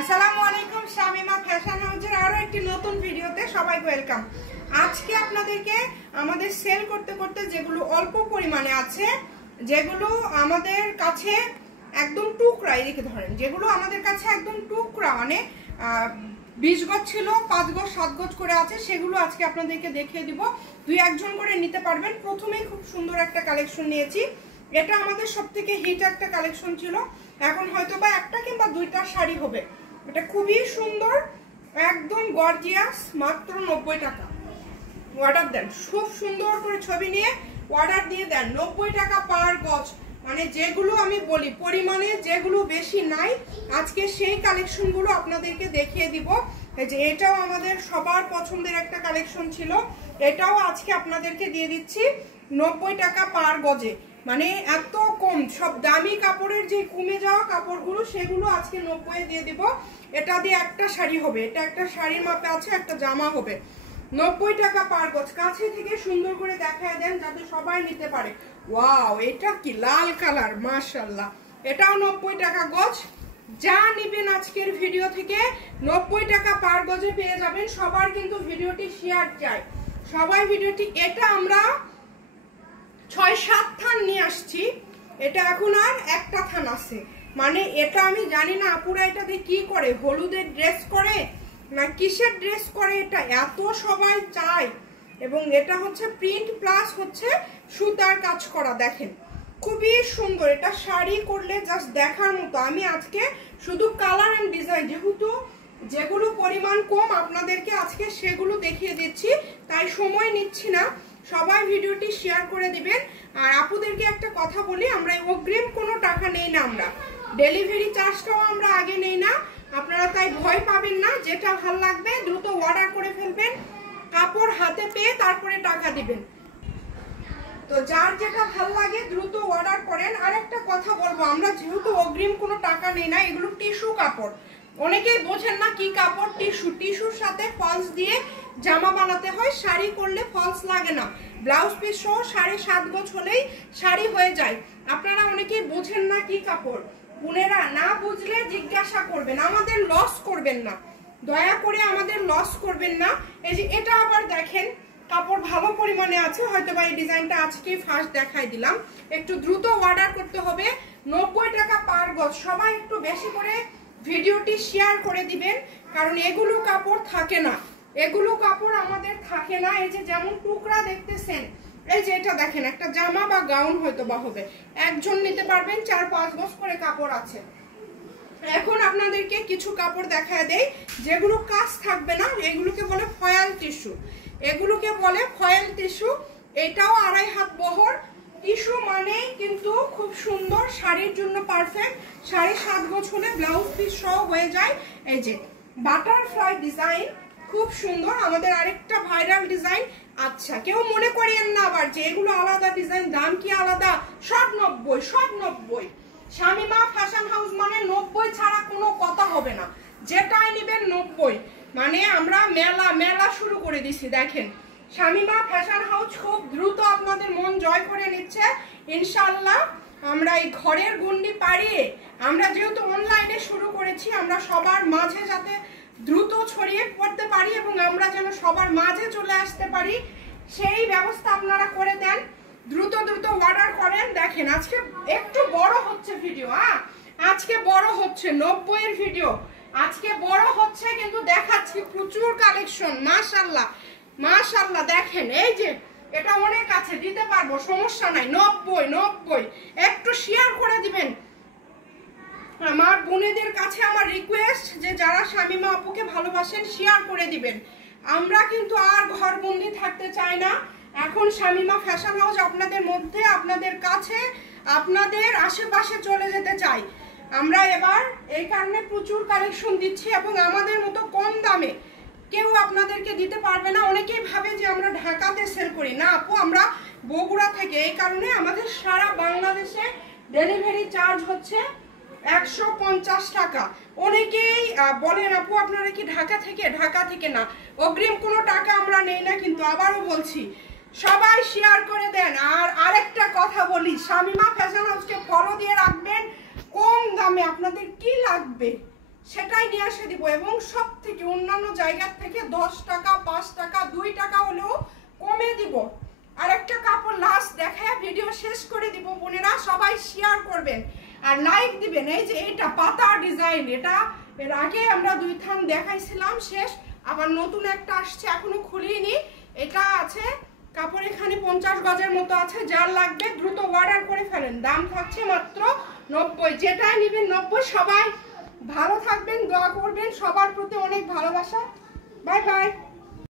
আসসালামু আলাইকুম, শামিমা ফ্যাশন হাউসের আরো একটি নতুন ভিডিওতে সবাইকে ওয়েলকাম। আজকে আপনাদেরকে আমাদের সেল করতে করতে যেগুলো অল্প পরিমাণে আছে, যেগুলো আমাদের কাছে একদম টুকরা, এদিকে ধরেন, যেগুলো আমাদের কাছে একদম টুকরা মানে 20 গজ ছিল, 5 গজ 7 গজ করে আছে, সেগুলো আজকে আপনাদেরকে দেখিয়ে দিব। 2-1 করে নিতে পারবেন। প্রথমেই খুব সুন্দর একটা কালেকশন নিয়েছি। এটা আমাদের সবথেকে হিট একটা কালেকশন ছিল। এখন হয়তো বা একটা কিংবা দুইটা শাড়ি হবে। এটা খুবই সুন্দর, একদম গর্জিয়াস, মাত্র 90 টাকা। অর্ডার দেন, খুব সুন্দর করে ছবি নিয়ে অর্ডার দিয়ে দেন। 90 টাকা পার গজ, মানে যেগুলো আমি বলি পরিমাণে যেগুলো বেশি নাই, আজকে সেই কালেকশনগুলো আপনাদেরকে দেখিয়ে দিব। যে এটাও আমাদের সবার পছন্দের একটা কালেকশন ছিল, এটাও আজকে আপনাদেরকে দিয়ে দিচ্ছি 90 টাকা পার গজে। মানে এত কম, সব দামি কাপড়ের যে কমে যাওয়া কাপড়গুলো সেগুলো আজকে 90 দিয়ে দিব। এটা দিয়ে একটা শাড়ি হবে, এটা একটা শাড়ির মাপে আছে, একটা জামা হবে। 90 টাকা পার গজ। কাছে থেকে সুন্দর করে দেখায় দেন যাতে সবাই নিতে পারে। ওয়াও, এটা কি লাল কালার, মাশাআল্লাহ। এটাও 90 টাকা গজ। যা নিবেন আজকের ভিডিও থেকে 90 টাকা পার গজে পেয়ে যাবেন। সবার কিন্তু ভিডিওটি শেয়ার চাই, সবাই ভিডিওটি। এটা আমরা 6-7 থান নিয়ে আসছি, এটা এখন আর একটা থান আছে। মানে এটা আমি জানি না আপুরা এটা দিয়ে কি করে, হলুদের ড্রেস করে না কিসের ড্রেস করে, এটা এত সবাই চায়। এবং এটা হচ্ছে প্রিন্ট প্লাস হচ্ছে সুতার কাজ করা, দেখেন খুবই সুন্দর। এটা শাড়ি করলে জাস্ট দেখার মতো। আমি আজকে শুধু কালার এন্ড ডিজাইন, যেহেতু যেগুলো পরিমাণ কম আপনাদেরকে আজকে সেগুলো দেখিয়ে দিচ্ছি, তাই সময় নিচ্ছি না। সবাই ভিডিওটি শেয়ার করে দিবেন। আর আপুদেরকে একটা কথা বলি, আমরা অগ্রিম কোনো টাকা নেই না, আমরা ডেলিভারি চার্জটাও আমরা আগে নেই না। আপনারা তাই ভয় পাবেন না। যেটা ভালো লাগবে দ্রুত অর্ডার করে ফেলবেন, কাপড় হাতে পেয়ে তারপরে টাকা দিবেন। তো যার যেটা ভালো লাগে দ্রুত অর্ডার করেন। আর একটা কথা বলবো, আমরা যেহেতু অগ্রিম কোনো টাকা নেই না, এগুলো টিস্যু কাপড়। অনেকেই বোঝেন না কি কাপড়, টিস্যু। টিস্যুর সাথে ফলস দিয়ে জামা বানাতে হয়, শাড়ি করলে ফলস লাগে না। ব্লাউজ পিস সহ 7.5 গজ হলেই শাড়ি হয়ে যায়। আপনারা অনেকেই বোঝেন না কি কাপড়। বোনেরা, না বুঝলে জিজ্ঞাসা করবেন, আমাদের লস করবেন না, দয়া করে আমাদের লস করবেন না। এই যে এটা আবার দেখেন, কাপড় ভালো পরিমাণে আছে, হয়তো বা এই ডিজাইনটা আজকে ফার্স্ট দেখাই দিলাম। একটু দ্রুত অর্ডার করতে হবে। 90 টাকা পার গজ। সবাই একটু বেশি করে ভিডিওটি শেয়ার করে দিবেন, কারণ এগুলো কাপড় থাকে না, এগুলো কাপড় আমাদের থাকে না। এই যে যেমন টুকরা দেখতেছেন, এই যে এটা দেখেন, একটা জামা বা গাউন হয়তো বা হবে, একজন নিতে পারবেন। 4-5 গজ করে কাপড় আছে। এখন আপনাদেরকে কিছু কাপড় দেখায় দেই যেগুলো কাজ থাকবে না, এগুলোকে বলে ফয়েল টিস্যু। এগুলোকে বলে ফয়েল টিস্যু। এটাও 2.5 হাত বহর। টিস্যু মানেই কিন্তু খুব সুন্দর, শাড়ির জন্য পারফেক্ট। 7.5 গজ হলে ব্লাউজ পিস সহ হয়ে যায়। এই যে বাটারফ্লাই ডিজাইন, খুব সুন্দর। আমাদের আরেকটা ভাইরাল ডিজাইন। আচ্ছা, কেউ মনে করিয়েন না আবার যে এগুলো আলাদা ডিজাইন, দাম কি আলাদা। সব 90। শামিমা ফ্যাশন হাউস মানে 90 ছাড়া কোনো কথা হবে না। যেটাই নেবেন 90। মানে আমরা মেলা শুরু করে দিছি। দেখেন, শামিমা ফ্যাশন হাউস খুব দ্রুত আপনাদের মন জয় করে নিচ্ছে ইনশাআল্লাহ। আমরা এই ঘরের গন্ডি পাড়িয়ে, আমরা যেহেতু অনলাইনে শুরু করেছি, আমরা সবার মাঝে যাতে দ্রুত ছড়িয়ে পড়তে পারি এবং আমরা যেন সবার মাঝে চলে আসতে পারি, সেই ব্যবস্থা আপনারা করে দেন। দ্রুত অর্ডার করেন। দেখেন আজকে একটু বড় হচ্ছে ভিডিও, আজকে বড় হচ্ছে 90 এর ভিডিও, আজকে বড় হচ্ছে, কিন্তু দেখাচ্ছি প্রচুর কালেকশন। মাশাআল্লাহ দেখেন, এই যে এটা অনেক আছে, দিতে পারবো, সমস্যা নাই। 90 একটু শেয়ার করে দিবেন। আমার বোনেদের কাছে আমার রিকোয়েস্ট, যে যারা শামিমা আপুকে ভালোবাসেন শেয়ার করে দিবেন। আমরা কিন্তু আর ঘরবন্দি থাকতে চাই না। এখন শামিমা ফ্যাশন হাউস আপনাদের মধ্যে, আপনাদের কাছে, আপনাদের আশেপাশে চলে যেতে চাই আমরা এবার। এই কারণে প্রচুর কালেকশন দিচ্ছি এবং আমাদের মতো কম দামে কেউ আপনাদেরকে দিতে পারবে না। অনেকেই ভাবে যে আমরা ঢাকাতে সেল করি, না আপু, আমরা বগুড়া থেকে। এই কারণে আমাদের সারা বাংলাদেশে ডেলিভারি চার্জ হচ্ছে 150 টাকা। অনেকেই বলেন আপু আপনারা কি ঢাকা থেকে? ঢাকা থেকে না, অগ্রিম কোনো টাকা আমরা নেই না। কিন্তু আবারও বলছি, সবাই শেয়ার করে দেন। আর আরেকটা কথা বলি, শামিমা ফ্যাশন হাউসকে ফলো দিয়ে রাখবেন। কম দামে আপনাদের কি লাগবে সেটাই নিয়ে এসে দিব। এবং সব থেকে অন্যান্য জায়গার থেকে 10 টাকা 5 টাকা 2 টাকা হলেও কমে দিব। আর একটা কাপড় লাস্ট দেখায় ভিডিও শেষ করে দিব। বোনেরা সবাই শেয়ার করবেন আর লাইক দিবেন। এই যে এটা পাতা ডিজাইন, এটা এর আগে আমরা 2 থান দেখাইছিলাম শেষ, আবার নতুন একটা আসছে এখনো খুলিনি। এটা আছে কাপড় এখানে 50 গজের মতো আছে। যার লাগবে দ্রুত অর্ডার করে ফেলেন। দাম থাকছে মাত্র 90। যেটাই নেবেন 90। সবাই ভালো থাকবেন, দোয়া করবেন, সবার প্রতি অনেক ভালোবাসা। Bye bye.